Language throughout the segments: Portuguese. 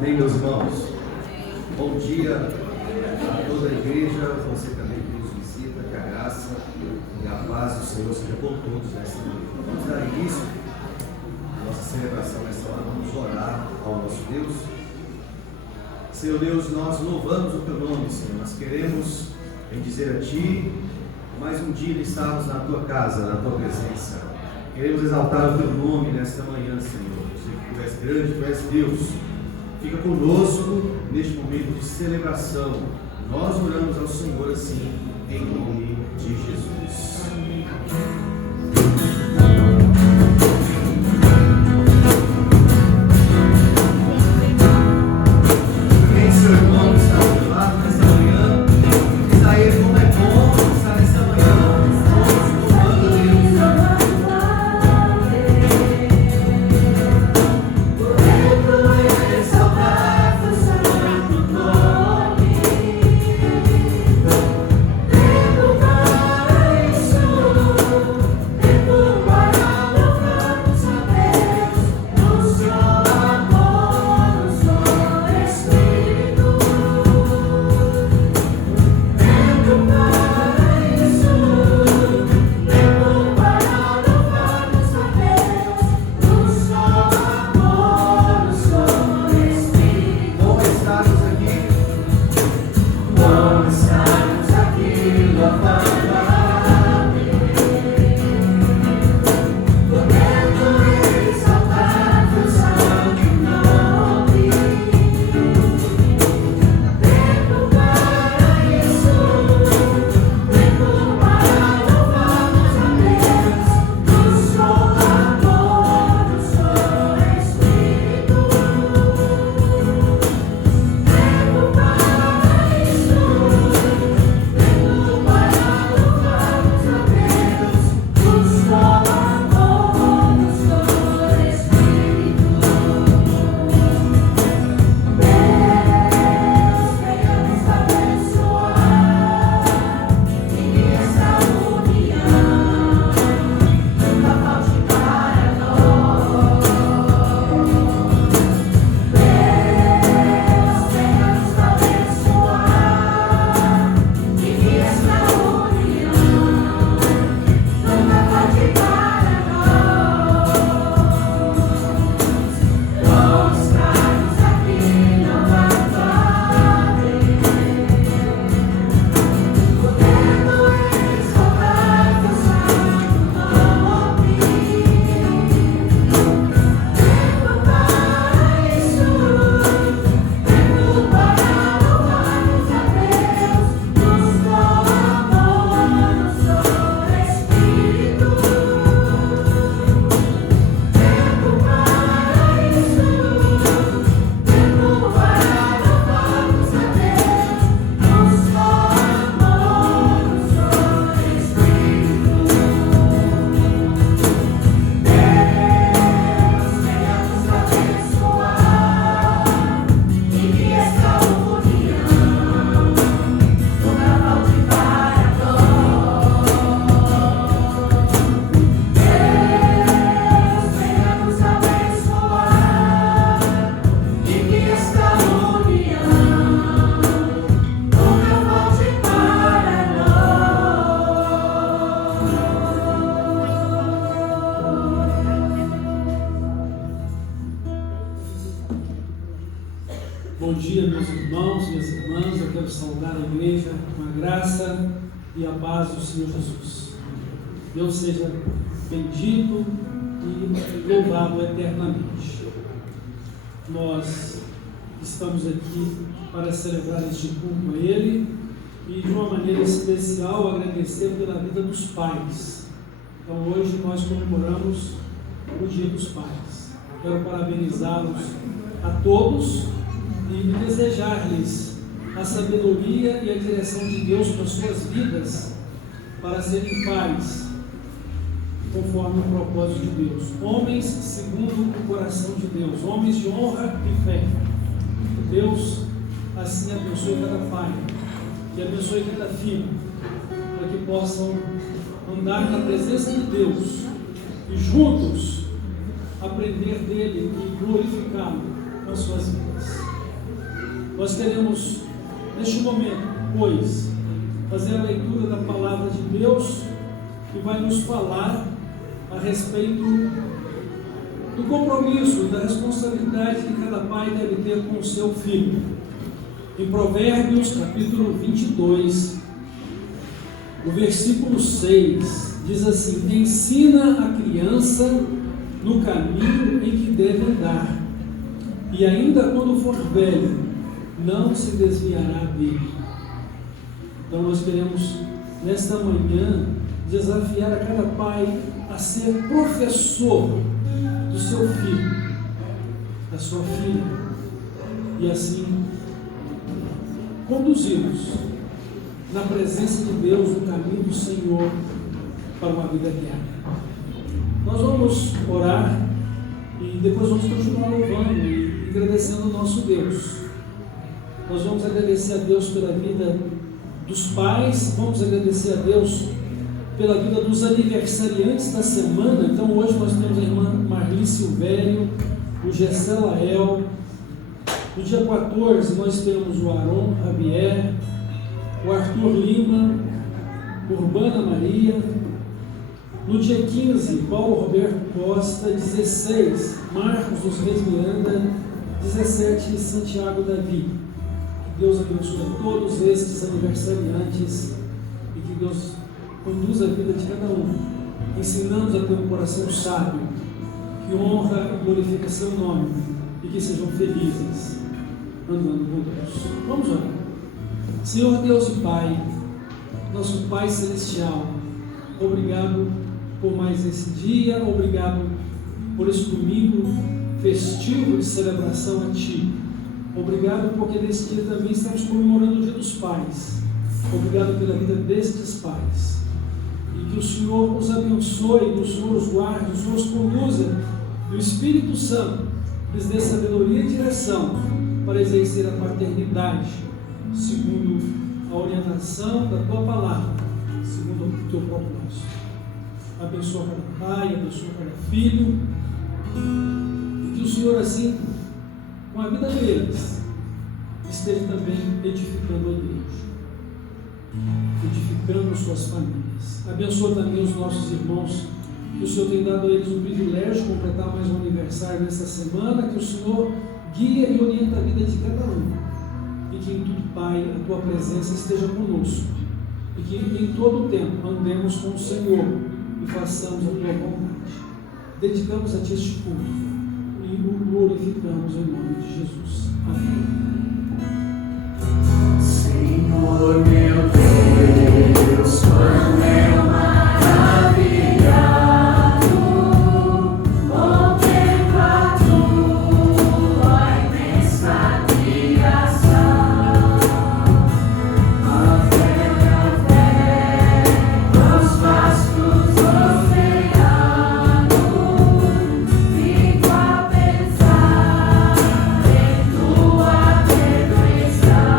Amém, meus irmãos? Bom dia a toda a igreja, você também que nos visita, que a graça e a paz do Senhor seja com todos nessa noite. Vamos dar início à nossa celebração nessa hora, vamos orar ao nosso Deus. Senhor Deus, nós louvamos o Teu nome, Senhor, nós queremos bendizer a Ti, mais um dia de estarmos na Tua casa, na Tua presença. Queremos exaltar o Teu nome nesta manhã, Senhor. Sei que Tu és grande, Tu és Deus. Fica conosco neste momento de celebração. Nós oramos ao Senhor assim, em nome de Jesus. Amém. Bom dia, meus irmãos, minhas irmãs. Eu quero saudar a igreja com a graça e a paz do Senhor Jesus. Deus seja bendito e louvado eternamente. Nós estamos aqui para celebrar este culto a Ele e, de uma maneira especial, agradecer pela vida dos pais. Então, hoje nós comemoramos o Dia dos Pais. Quero parabenizá-los a todos e desejar-lhes a sabedoria e a direção de Deus para as suas vidas, para serem pais conforme o propósito de Deus, homens segundo o coração de Deus, homens de honra e fé. Que Deus assim abençoe cada pai, que abençoe cada filho, para que possam andar na presença de Deus e juntos aprender dele e glorificá-lo nas suas vidas. Nós queremos, neste momento, pois, fazer a leitura da palavra de Deus, que vai nos falar a respeito do compromisso, da responsabilidade que cada pai deve ter com o seu filho. Em Provérbios, capítulo 22, o versículo 6, diz assim: ensina a criança no caminho em que deve andar, e ainda quando for velho, não se desviará dele. Então nós queremos, nesta manhã, desafiar a cada pai a ser professor do seu filho, da sua filha, e assim conduzi-los na presença de Deus, no caminho do Senhor, para uma vida diária. Nós vamos orar e depois vamos continuar louvando e agradecendo ao nosso Deus. Nós vamos agradecer a Deus pela vida dos pais, vamos agradecer a Deus pela vida dos aniversariantes da semana. Então hoje nós temos a irmã Marli Silvério, o Gessé Lael. No dia 14 nós temos o Aron Javier, o Arthur Lima, Urbana Maria. No dia 15, Paulo Roberto Costa. 16, Marcos dos Reis Miranda. 17, Santiago Davi. Que Deus abençoe todos estes aniversariantes e que Deus conduza a vida de cada um, ensinando a ter um coração sábio, que honra e glorifica seu nome e que sejam felizes andando com Deus. Vamos orar. Senhor Deus e Pai, nosso Pai Celestial, obrigado por mais esse dia, obrigado por esse domingo festivo de celebração a Ti. Obrigado porque nesse dia também estamos comemorando o Dia dos Pais. Obrigado pela vida destes pais. E que o Senhor os abençoe, que o Senhor os guarde, o Senhor os conduza, e o Espírito Santo lhes dê sabedoria e direção para exercer a paternidade, segundo a orientação da Tua palavra, segundo o Teu propósito. Abençoa cada pai, abençoa cada filho, e que o Senhor, assim, com a vida deles, esteja também edificando a Deus, edificando suas famílias. Abençoa também os nossos irmãos, que o Senhor tem dado a eles o privilégio de completar mais um aniversário nesta semana, que o Senhor guia e orienta a vida de cada um, e que em tudo, Pai, a Tua presença esteja conosco, e que em todo o tempo andemos com o Senhor e façamos a Tua vontade. Dedicamos a Ti este culto e o glorificamos em nome de Jesus. Amém. Senhor meu Deus, quando eu maravilhado contemplo a Tua imensa criação, até a fé nos vastos oceanos, fico a pensar em Tua perfeição.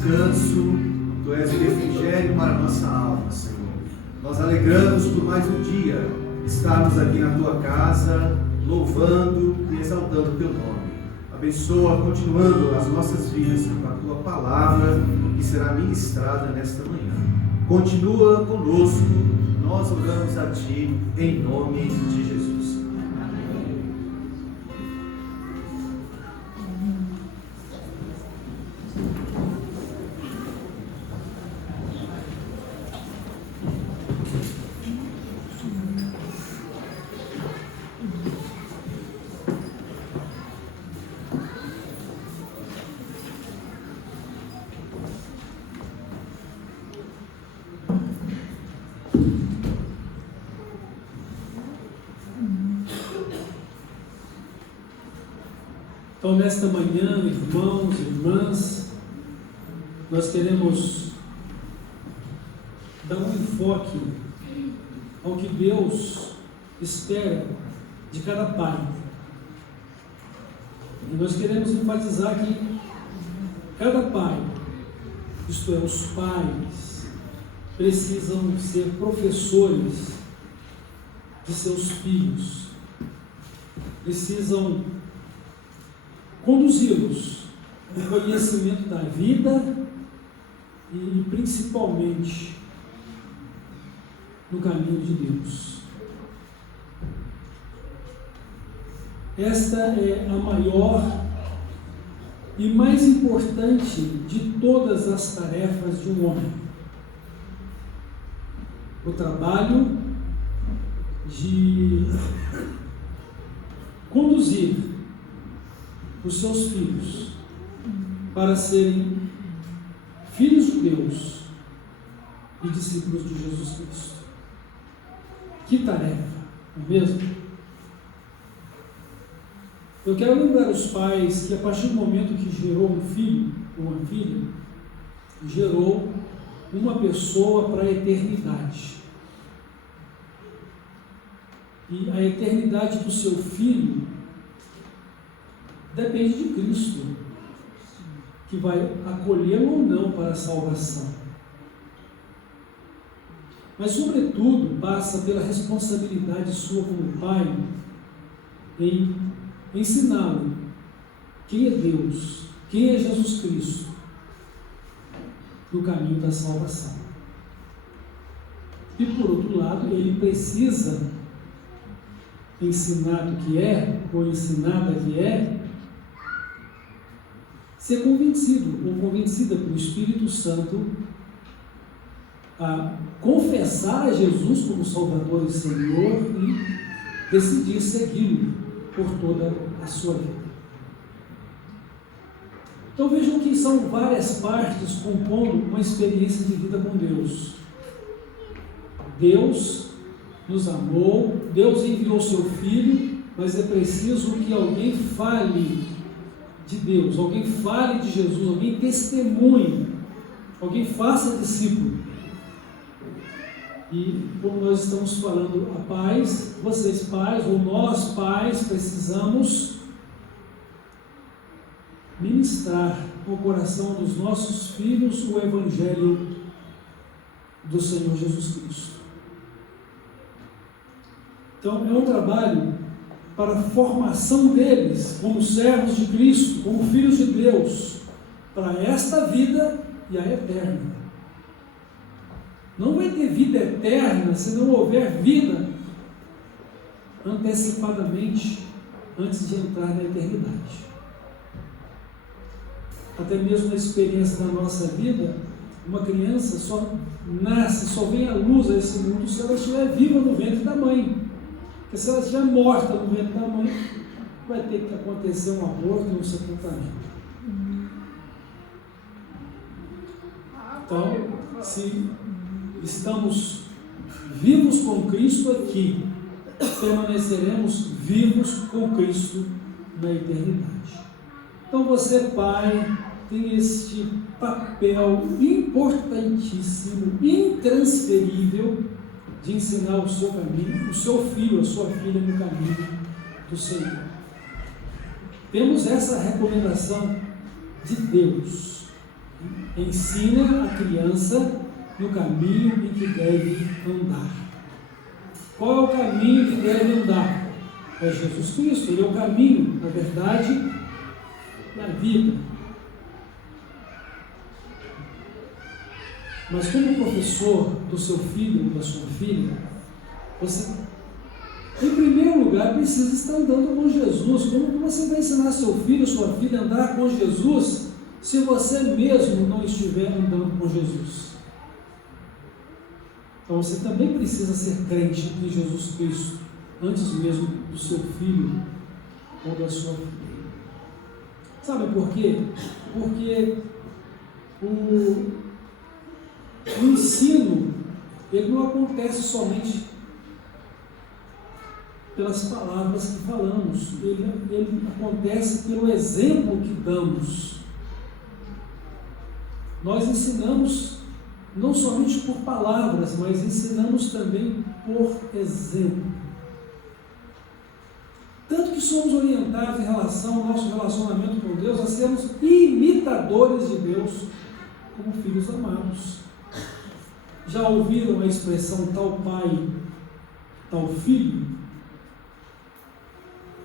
descanso, Tu és o refrigério para a nossa alma, Senhor. Nós alegramos por mais um dia estarmos aqui na Tua casa, louvando e exaltando o Teu nome. Abençoa, continuando as nossas vidas com a Tua palavra que será ministrada nesta manhã. Continua conosco, nós oramos a Ti, em nome de Jesus. Então, nesta manhã, irmãos e irmãs, nós queremos dar um enfoque ao que Deus espera de cada pai. E nós queremos enfatizar que cada pai, isto é, os pais, precisam ser professores de seus filhos, precisam conduzi-los no conhecimento da vida e principalmente no caminho de Deus. Esta é a maior e mais importante de todas as tarefas de um homem. O trabalho de conduzir os seus filhos para serem filhos de Deus e discípulos de Jesus Cristo. Que tarefa, não é mesmo? Eu quero lembrar os pais que a partir do momento que gerou um filho ou uma filha, gerou uma pessoa para a eternidade. E a eternidade do seu filho depende de Cristo, que vai acolhê-lo ou não para a salvação. Mas, sobretudo, passa pela responsabilidade sua como pai em ensiná-lo quem é Deus, quem é Jesus Cristo, no caminho da salvação. E, por outro lado, ele precisa ensinado que é, ou ensinada que é, ser convencido ou convencida pelo Espírito Santo a confessar a Jesus como Salvador e Senhor e decidir segui-lo por toda a sua vida. Então vejam que são várias partes compondo uma experiência de vida com Deus. Deus nos amou, Deus enviou seu Filho, mas é preciso que alguém fale de Deus, alguém fale de Jesus, alguém testemunhe, alguém faça discípulo. E como nós estamos falando a pais, vocês pais, ou nós pais, precisamos ministrar no coração dos nossos filhos o Evangelho do Senhor Jesus Cristo. Então é um trabalho para a formação deles como servos de Cristo, como filhos de Deus, para esta vida e a eterna. Não vai ter vida eterna se não houver vida antecipadamente antes de entrar na eternidade. Até mesmo na experiência da nossa vida, uma criança só nasce, só vem à luz a esse mundo se ela estiver viva no ventre da mãe. Porque se ela estiver morta no ventre da mãe, vai ter que acontecer um aborto e um sepultamento. Então, se estamos vivos com Cristo aqui, permaneceremos vivos com Cristo na eternidade. Então você, pai, tem este papel importantíssimo, intransferível, de ensinar o seu caminho, o seu filho, a sua filha no caminho do Senhor. Temos essa recomendação de Deus. Ensina a criança no caminho em que deve andar. Qual é o caminho que deve andar? É Jesus Cristo, Ele é o caminho, a verdade e a vida. Mas como professor do seu filho ou da sua filha, você, em primeiro lugar, precisa estar andando com Jesus. Como você vai ensinar seu filho ou sua filha a andar com Jesus, se você mesmo não estiver andando com Jesus? Então você também precisa ser crente em Jesus Cristo, antes mesmo do seu filho ou da sua filha. Sabe por quê? Porque o ensino, ele não acontece somente pelas palavras que falamos, ele acontece pelo exemplo que damos. Nós ensinamos não somente por palavras, mas ensinamos também por exemplo. Tanto que somos orientados em relação ao nosso relacionamento com Deus a sermos imitadores de Deus como filhos amados. Já ouviram a expressão tal pai, tal filho?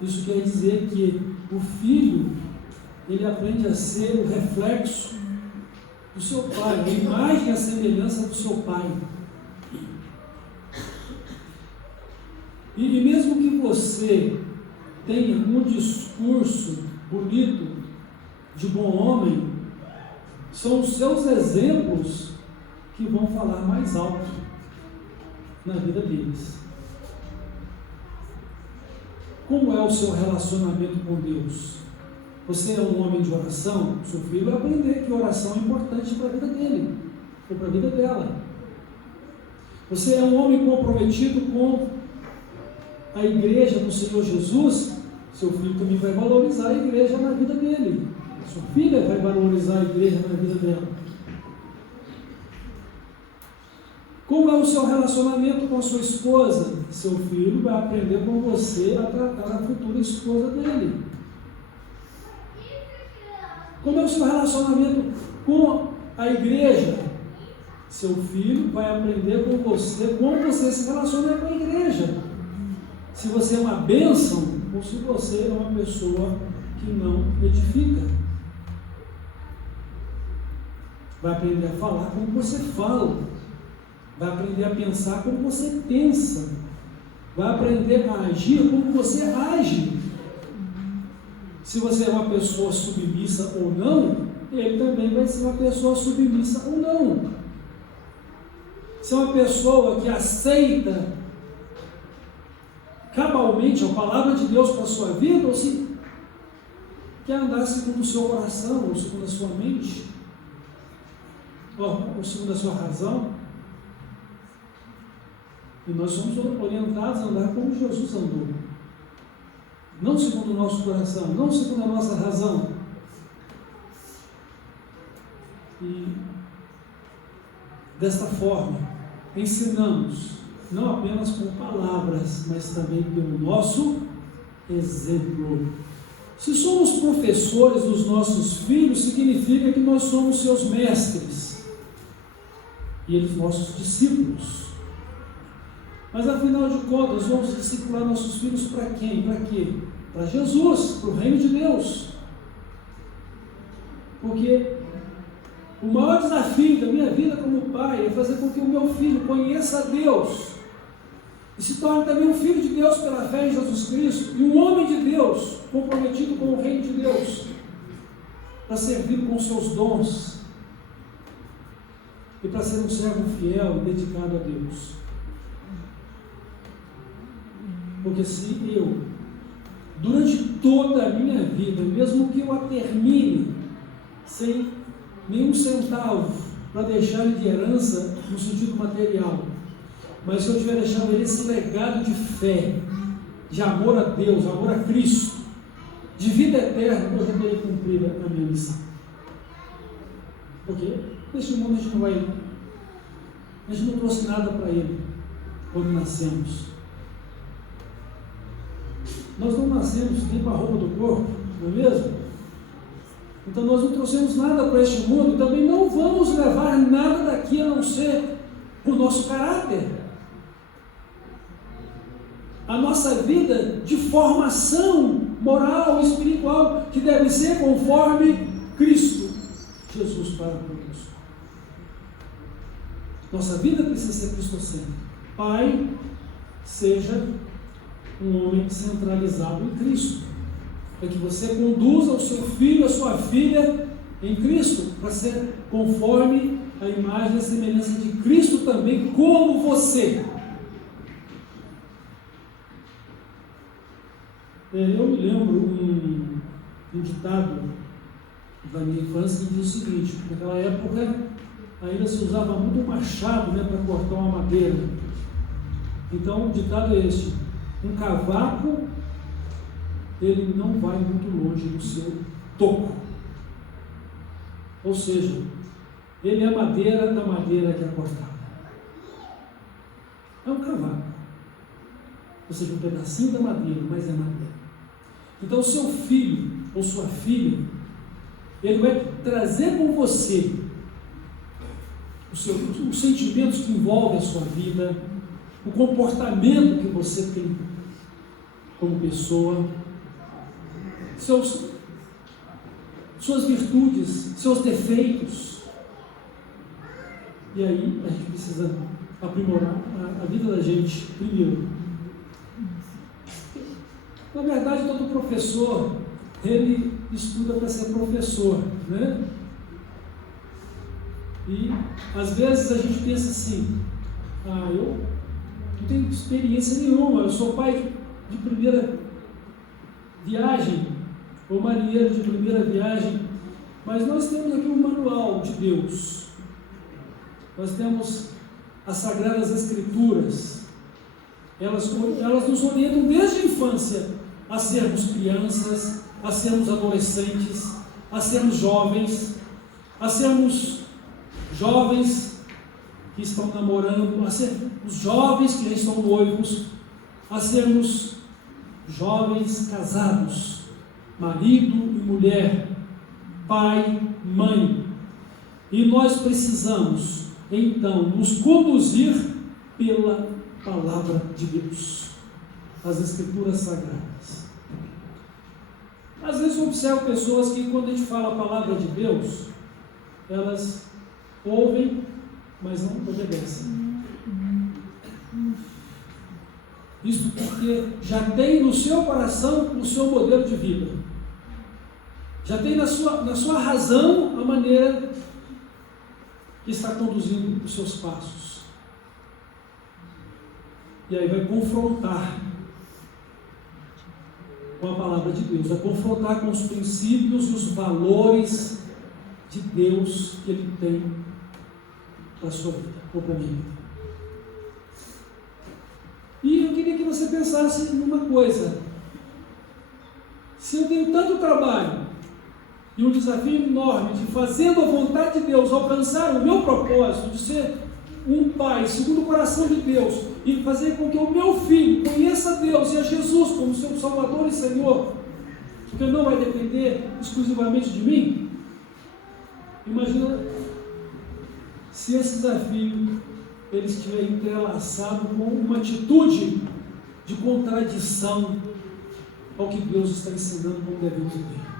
Isso quer dizer que o filho, ele aprende a ser o reflexo do seu pai, a imagem e a semelhança do seu pai. E mesmo que você tenha um discurso bonito, de bom homem, são os seus exemplos que vão falar mais alto na vida deles. Como é o seu relacionamento com Deus? Você é um homem de oração? Seu filho vai aprender que oração é importante para a vida dele, ou para a vida dela. Você é um homem comprometido com a igreja do Senhor Jesus? Seu filho também vai valorizar a igreja na vida dele. Sua filha vai valorizar a igreja na vida dela. Como é o seu relacionamento com a sua esposa? Seu filho vai aprender com você a tratar a futura esposa dele. Como é o seu relacionamento com a igreja? Seu filho vai aprender com você como você se relaciona com a igreja. Se você é uma bênção ou se você é uma pessoa que não edifica. Vai aprender a falar como você fala. Vai aprender a pensar como você pensa. Vai aprender a agir como você age. Se você é uma pessoa submissa ou não, ele também vai ser uma pessoa submissa ou não. se é uma pessoa que aceita cabalmente a palavra de Deus para a sua vida, ou se quer andar segundo o seu coração, ou segundo a sua mente, ou segundo a sua razão. E nós somos orientados a andar como Jesus andou. Não segundo o nosso coração, não segundo a nossa razão. E desta forma, ensinamos, não apenas com palavras, mas também pelo nosso exemplo. Se somos professores dos nossos filhos, significa que nós somos seus mestres e eles nossos discípulos. Mas afinal de contas, vamos discipular nossos filhos para quem? Para quê? Para Jesus, para o reino de Deus. Porque o maior desafio da minha vida como pai é fazer com que o meu filho conheça a Deus e se torne também um filho de Deus pela fé em Jesus Cristo e um homem de Deus comprometido com o reino de Deus para servir com seus dons e para ser um servo fiel e dedicado a Deus. Porque se eu, durante toda a minha vida, mesmo que eu a termine sem nenhum centavo para deixar de herança no sentido material, mas se eu tiver deixado ele esse legado de fé, de amor a Deus, amor a Cristo, de vida eterna, eu já terei cumprido a minha missão. Porque neste mundo a gente não trouxe nada para ele quando nascemos. Nós não nascemos nem com a roupa do corpo, não é mesmo? Então nós não trouxemos nada para este mundo e também não vamos levar nada daqui a não ser o nosso caráter. A nossa vida de formação moral e espiritual, que deve ser conforme Cristo Jesus para conosco. Nossa vida precisa ser cristocêntrica. Pai, seja um homem centralizado em Cristo, para que você conduza o seu filho, a sua filha em Cristo, para ser conforme a imagem e a semelhança de Cristo também, como você. Eu me lembro um ditado da minha infância que diz o seguinte: naquela época ainda se usava muito machado, para cortar uma madeira. Então o ditado é este: um cavaco, ele não vai muito longe do seu toco. Ou seja, ele é madeira da madeira que é cortada. É um cavaco. Ou seja, um pedacinho da madeira, mas é madeira. Então, o seu filho ou sua filha, ele vai trazer com você os sentimentos que envolvem a sua vida, o comportamento que você tem como pessoa, suas virtudes, seus defeitos. E aí a gente precisa aprimorar a vida da gente primeiro. Na verdade, todo professor, ele estuda para ser professor, E às vezes a gente pensa assim: eu não tenho experiência nenhuma, eu sou pai de primeira viagem, ou marinheiro de primeira viagem, mas nós temos aqui um manual de Deus, nós temos as Sagradas Escrituras, elas nos orientam desde a infância a sermos crianças, a sermos adolescentes, a sermos jovens, que estão namorando, a sermos jovens que já estão noivos, a sermos jovens casados, marido e mulher, pai, mãe. E nós precisamos, então, nos conduzir pela palavra de Deus, as Escrituras Sagradas. Às vezes eu observo pessoas que, quando a gente fala a palavra de Deus, elas ouvem, mas não obedecem. Isso porque já tem no seu coração o seu modelo de vida. Já tem na sua razão a maneira que está conduzindo os seus passos. E aí vai confrontar com a palavra de Deus, vai confrontar com os princípios e os valores de Deus que Ele tem para a sua vida, ou para a minha vida. E eu queria que você pensasse numa coisa: se eu tenho tanto trabalho e um desafio enorme de, fazendo a vontade de Deus, alcançar o meu propósito de ser um pai segundo o coração de Deus e fazer com que o meu filho conheça Deus e a Jesus como seu Salvador e Senhor, porque não vai depender exclusivamente de mim, imagina se esse desafio ele estiver entrelaçado com uma atitude de contradição ao que Deus está ensinando como devemos viver.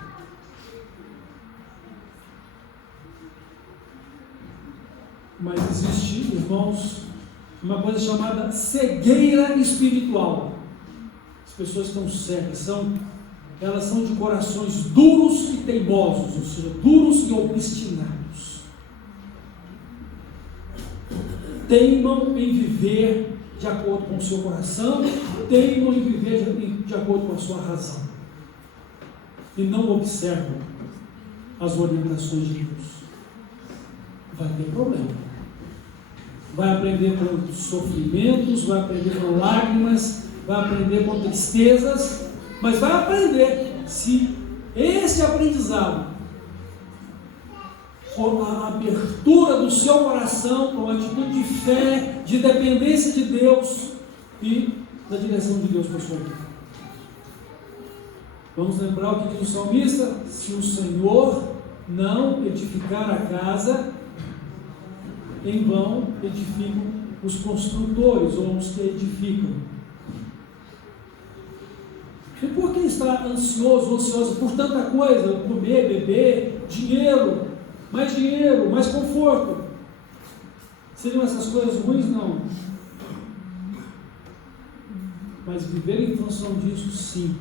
Mas existe, irmãos, uma coisa chamada cegueira espiritual. As pessoas estão cegas, elas são de corações duros e teimosos, ou seja, duros e obstinados. Teimam em viver de acordo com o seu coração, teimam em viver de acordo com a sua razão. E não observam as orientações de Deus. Vai ter problema. Vai aprender com sofrimentos, vai aprender com lágrimas, vai aprender com tristezas, mas vai aprender se esse aprendizado, com a abertura do seu coração, com a atitude de fé, de dependência de Deus e da direção de Deus para a sua vida. Vamos lembrar o que diz o salmista: se o Senhor não edificar a casa, em vão edificam os construtores ou os que edificam. E por quem está ansioso ou ansioso por tanta coisa, comer, beber, dinheiro, mais conforto, seriam essas coisas ruins? Não. Mas viver em função disso, sim.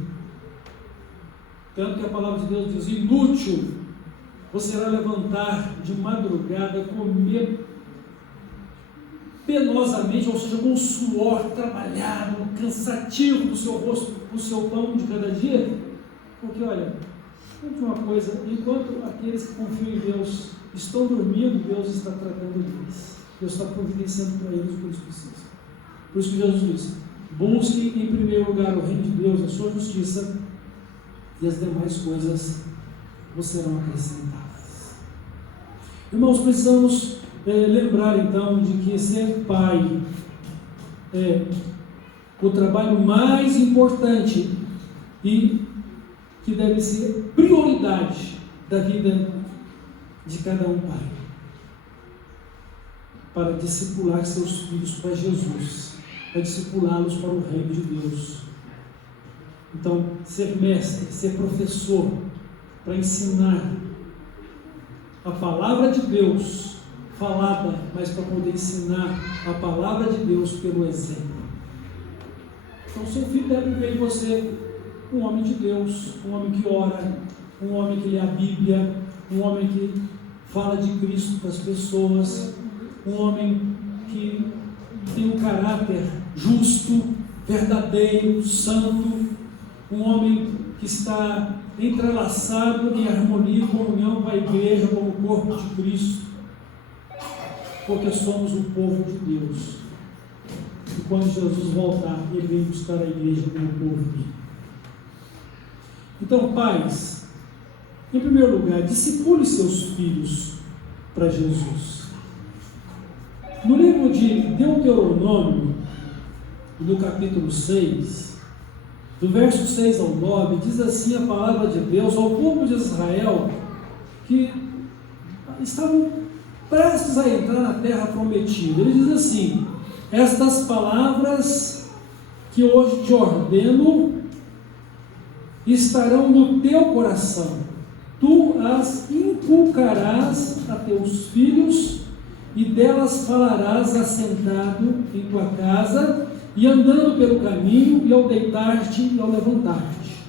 Tanto que a palavra de Deus diz: inútil você irá levantar de madrugada, comer penosamente, ou seja, com o suor trabalhado, cansativo do seu rosto, o seu pão de cada dia, porque olha, uma coisa, enquanto aqueles que confiam em Deus estão dormindo, Deus está tratando deles, Deus está providenciando para eles o que eles precisam. Por isso que Jesus disse: busque em primeiro lugar o reino de Deus, a sua justiça, e as demais coisas vos serão acrescentadas. Irmãos, precisamos lembrar então de que ser pai é o trabalho mais importante e que deve ser prioridade da vida de cada um pai, para discipular seus filhos para Jesus, para discipulá-los para o reino de Deus. Então, ser mestre, ser professor, para ensinar a palavra de Deus falada, mas para poder ensinar a palavra de Deus pelo exemplo. Então, seu filho deve ver em você um homem de Deus, um homem que ora, um homem que lê a Bíblia, um homem que fala de Cristo para as pessoas, um homem que tem um caráter justo, verdadeiro, santo, um homem que está entrelaçado em harmonia e comunhão com a igreja, como o corpo de Cristo, porque somos o povo de Deus. E quando Jesus voltar, Ele vem buscar a igreja como o povo dele. Então, pais, em primeiro lugar, discipule seus filhos para Jesus. No livro de Deuteronômio, no capítulo 6, do verso 6 ao 9, diz assim a palavra de Deus ao povo de Israel, que estavam prestes a entrar na terra prometida. Ele diz assim: estas palavras que hoje te ordeno estarão no teu coração, tu as inculcarás a teus filhos, e delas falarás assentado em tua casa, e andando pelo caminho, e ao deitar-te e ao levantar-te.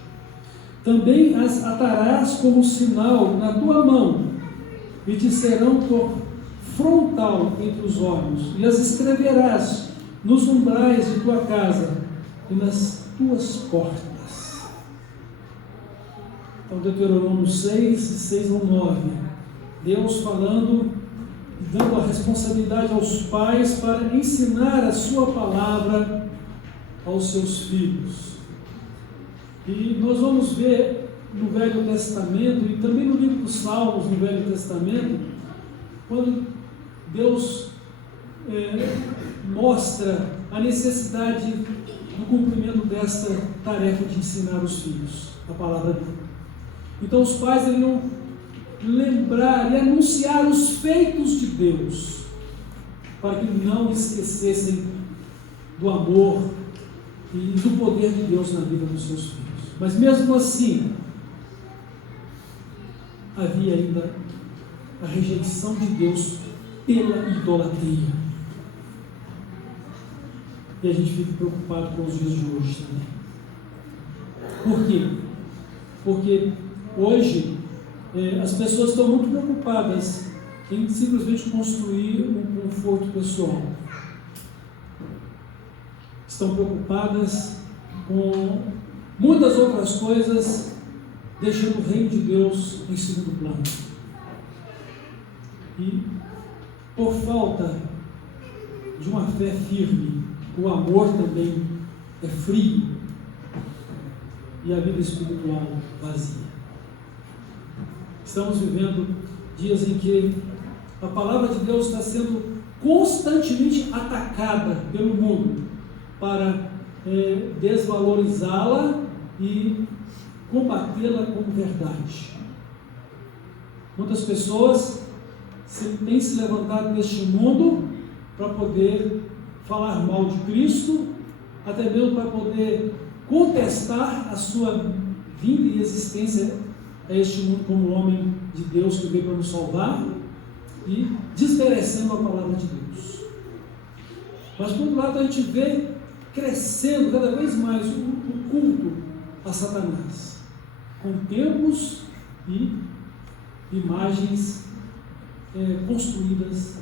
Também as atarás como sinal na tua mão, e te serão por frontal entre os olhos, e as escreverás nos umbrais de tua casa e nas tuas portas. Então, Deuteronômio 6, 6 ao 9. Deus falando, dando a responsabilidade aos pais para ensinar a sua palavra aos seus filhos. E nós vamos ver no Velho Testamento, e também no livro dos Salmos, no Velho Testamento, quando Deus mostra a necessidade do cumprimento desta tarefa de ensinar os filhos a palavra dele. Então os pais deveriam lembrar e anunciar os feitos de Deus, para que não esquecessem do amor e do poder de Deus na vida dos seus filhos. Mas mesmo assim, havia ainda a rejeição de Deus pela idolatria. E a gente fica preocupado com os dias de hoje também. Por quê? Porque hoje as pessoas estão muito preocupadas em simplesmente construir um conforto pessoal. Estão preocupadas com muitas outras coisas, deixando o reino de Deus em segundo plano. E por falta de uma fé firme, o amor também é frio e a vida espiritual vazia. Estamos vivendo dias em que a palavra de Deus está sendo constantemente atacada pelo mundo para desvalorizá-la e combatê-la como verdade. Muitas pessoas têm se levantado neste mundo para poder falar mal de Cristo, até mesmo para poder contestar a sua vinda e existência a este mundo como homem de Deus que veio para nos salvar e desmerecendo a palavra de Deus. Mas por outro lado a gente vê crescendo cada vez mais o culto a Satanás, com templos e imagens construídas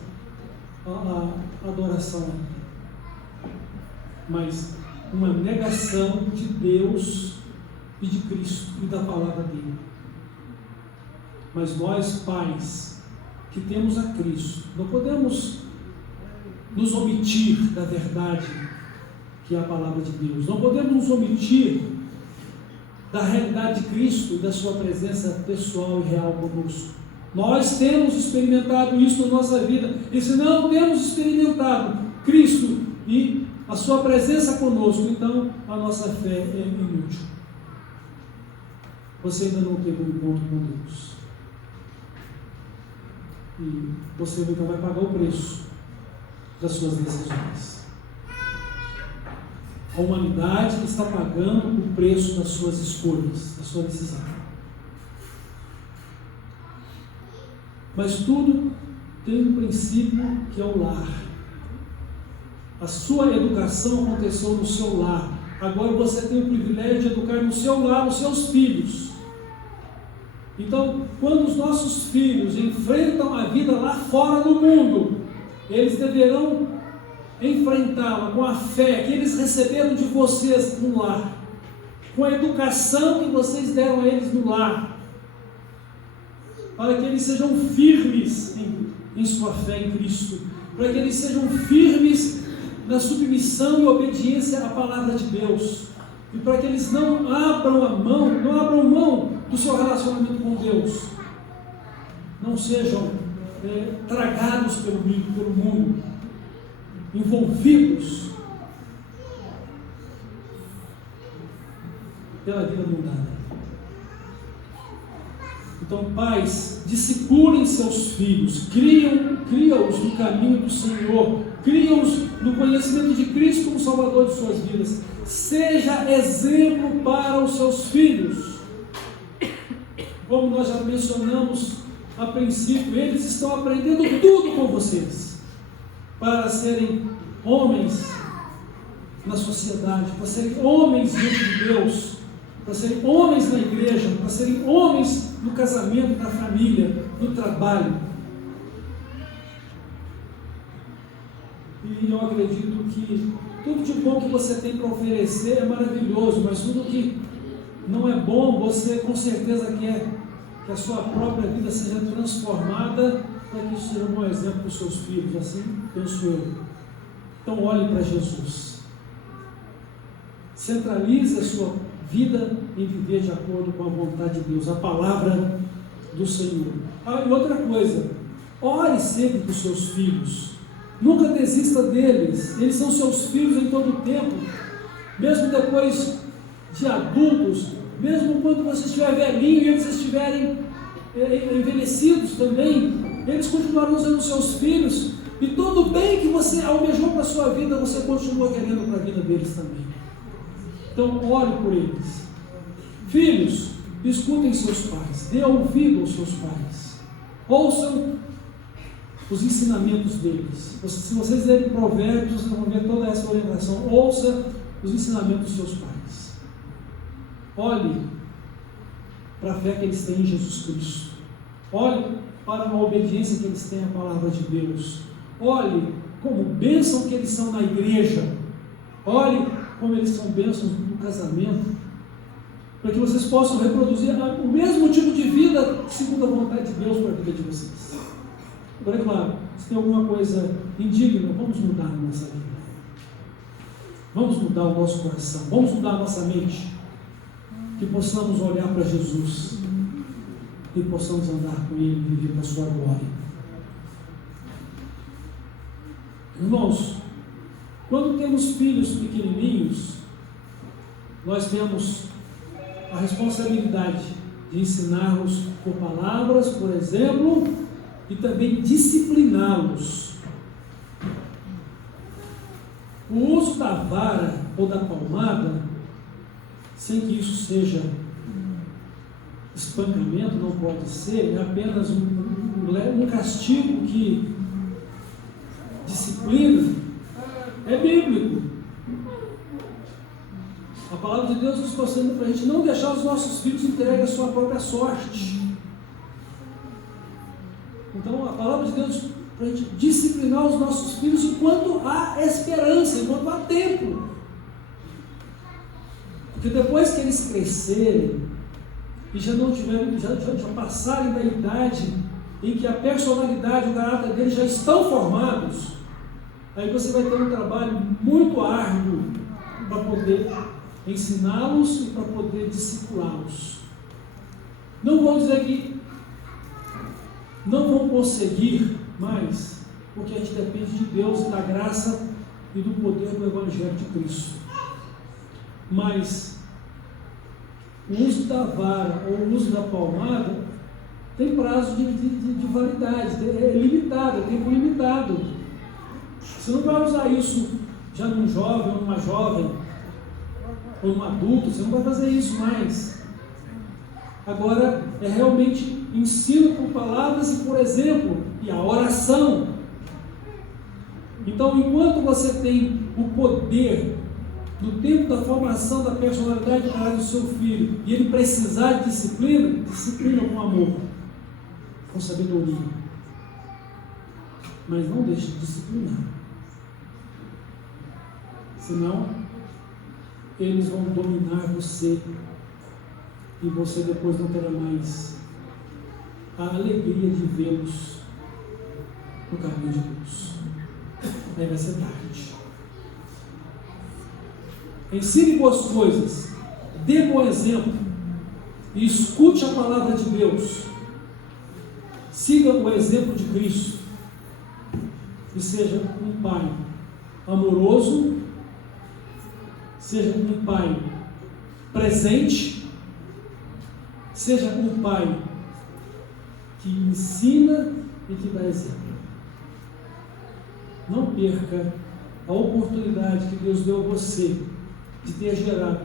à adoração, mas uma negação de Deus e de Cristo e da palavra dele. Mas nós, pais, que temos a Cristo, não podemos nos omitir da verdade que é a palavra de Deus. Não podemos nos omitir da realidade de Cristo e da sua presença pessoal e real conosco. Nós temos experimentado isso na nossa vida, e se não temos experimentado Cristo e a sua presença conosco, então a nossa fé é inútil. Você ainda não teve um encontro com Deus, e você então vai pagar o preço das suas decisões. A humanidade está pagando o preço das suas escolhas, da sua decisão. Mas tudo tem um princípio que é o lar. A sua educação aconteceu no seu lar. Agora você tem o privilégio de educar no seu lar os seus filhos. Então, quando os nossos filhos enfrentam a vida lá fora no mundo, eles deverão enfrentá-la com a fé que eles receberam de vocês no lar, com a educação que vocês deram a eles no lar, para que eles sejam firmes em sua fé em Cristo, para que eles sejam firmes na submissão e obediência à palavra de Deus, e para que eles não abram mão do seu relacionamento com Deus, não sejam tragados pelo mundo, envolvidos pela vida mundana. Então, pais, discipulem seus filhos, criam-os no caminho do Senhor, criam-os no conhecimento de Cristo como Salvador de suas vidas. Seja exemplo para os seus filhos. Como nós já mencionamos a princípio, eles estão aprendendo tudo com vocês, para serem homens na sociedade, para serem homens diante de Deus, para serem homens na igreja, para serem homens no casamento, na família, no trabalho. E E eu acredito que tudo de bom que você tem para oferecer é maravilhoso, mas tudo que não é bom, você com certeza quer que a sua própria vida seja transformada para que isso seja um bom exemplo para os seus filhos. Assim penso eu. Então olhe para Jesus. Centralize a sua vida em viver de acordo com a vontade de Deus, a palavra do Senhor. E outra coisa, ore sempre para os seus filhos. Nunca desista deles. Eles são seus filhos em todo o tempo. Mesmo depois de adultos, mesmo quando você estiver velhinho e eles estiverem envelhecidos também, eles continuarão sendo seus filhos. E todo bem que você almejou para a sua vida, você continua querendo para a vida deles também. Então, ore por eles. Filhos, escutem seus pais. Dê ouvido aos seus pais. Ouçam os ensinamentos deles. Se vocês lerem Provérbios, vocês vão ver toda essa orientação. Ouça os ensinamentos dos seus pais. Olhe para a fé que eles têm em Jesus Cristo. Olhe para a obediência que eles têm à palavra de Deus. Olhe como bênção que eles são na igreja. Olhe como eles são bênçãos no casamento. Para que vocês possam reproduzir o mesmo tipo de vida segundo a vontade de Deus para a vida de vocês. Agora, é claro, se tem alguma coisa indigna, vamos mudar a nossa vida. Vamos mudar o nosso coração. Vamos mudar a nossa mente. Que possamos olhar para Jesus e possamos andar com Ele e viver para a sua glória. Irmãos, quando temos filhos pequenininhos, nós temos a responsabilidade de ensiná-los por palavras, por exemplo, e também discipliná-los. O uso da vara ou da palmada, sem que isso seja espancamento, não pode ser, é apenas um castigo que disciplina, é bíblico. A palavra de Deus nos conselha para a gente não deixar os nossos filhos entregues à sua própria sorte. Então a palavra de Deus para a gente disciplinar os nossos filhos enquanto há esperança, enquanto há tempo. Porque depois que eles crescerem e já não tiverem, já passarem da idade em que a personalidade e o caráter deles já estão formados, aí você vai ter um trabalho muito árduo para poder ensiná-los e para poder discipulá-los. Não vou dizer que não vão conseguir mais, porque a gente depende de Deus e da graça e do poder do Evangelho de Cristo. Mas o uso da vara ou o uso da palmada tem prazo de validade, é limitado, é tempo limitado. Você não vai usar isso já num jovem ou numa jovem, ou num adulto, você não vai fazer isso mais. Agora é realmente ensino por palavras e por exemplo, e a oração. Então, enquanto você tem o poder no tempo da formação da personalidade do seu filho, e ele precisar de disciplina, disciplina com amor, com sabedoria. Mas não deixe de disciplinar. Senão, eles vão dominar você, e você depois não terá mais a alegria de vê-los no caminho de Deus. Aí vai ser tarde. Ensine boas coisas, dê bom exemplo e escute a palavra de Deus. Siga o exemplo de Cristo e seja um pai amoroso, seja um pai presente, seja um pai que ensina e que dá exemplo. Não perca a oportunidade que Deus deu a você de ter gerado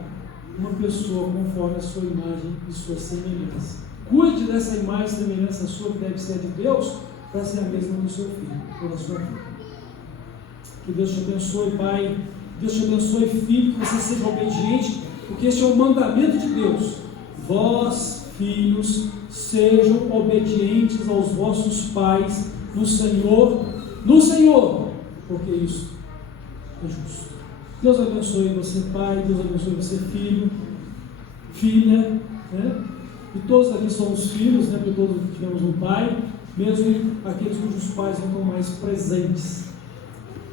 uma pessoa conforme a sua imagem e sua semelhança. Cuide dessa imagem e semelhança sua, que deve ser de Deus, para ser a mesma do seu filho, ou da sua filha. Que Deus te abençoe, pai. Deus te abençoe, filho, que você seja obediente, porque esse é o mandamento de Deus. Vós, filhos, sejam obedientes aos vossos pais no Senhor, porque isso é justo. Deus abençoe você, pai, Deus abençoe você, filho, filha, né? E todos aqui somos filhos, né? Porque todos tivemos um pai, mesmo aqueles cujos pais não estão mais presentes.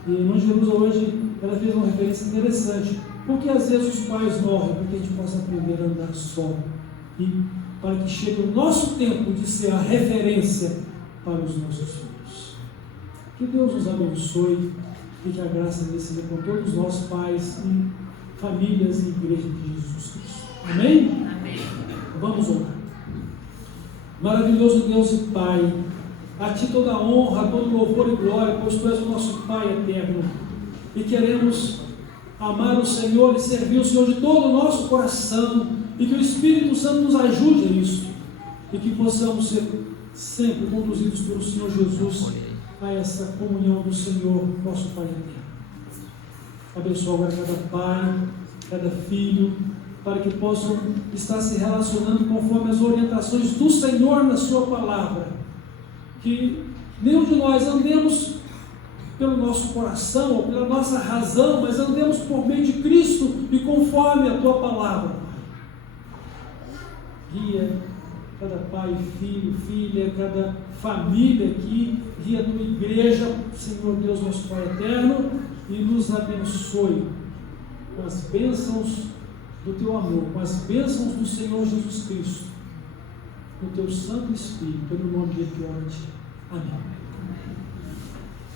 E a irmã Jerusa hoje, ela fez uma referência interessante, porque às vezes os pais morrem para que a gente possa aprender a andar só, e para que chegue o nosso tempo de ser a referência para os nossos filhos. Que Deus nos abençoe e que a graça dele seja com todos nós, pais e famílias e igreja de Jesus Cristo. Amém? Amém. Vamos orar. Maravilhoso Deus e Pai, a Ti toda a honra, todo louvor e glória, pois Tu és o nosso Pai eterno, e queremos amar o Senhor e servir o Senhor de todo o nosso coração, e que o Espírito Santo nos ajude a isso, e que possamos ser sempre conduzidos pelo Senhor Jesus a essa comunhão do Senhor, nosso Pai eterno. Abençoa agora cada pai, cada filho, para que possam estar se relacionando conforme as orientações do Senhor na sua palavra. Que nenhum de nós andemos pelo nosso coração ou pela nossa razão, mas andemos por meio de Cristo e conforme a tua palavra. Guia cada pai, filho, filha, cada família aqui, guia a tua igreja, Senhor Deus, nosso Pai eterno, e nos abençoe com as bênçãos do teu amor, com as bênçãos do Senhor Jesus Cristo, no teu Santo Espírito, pelo nome de Deus. Amém.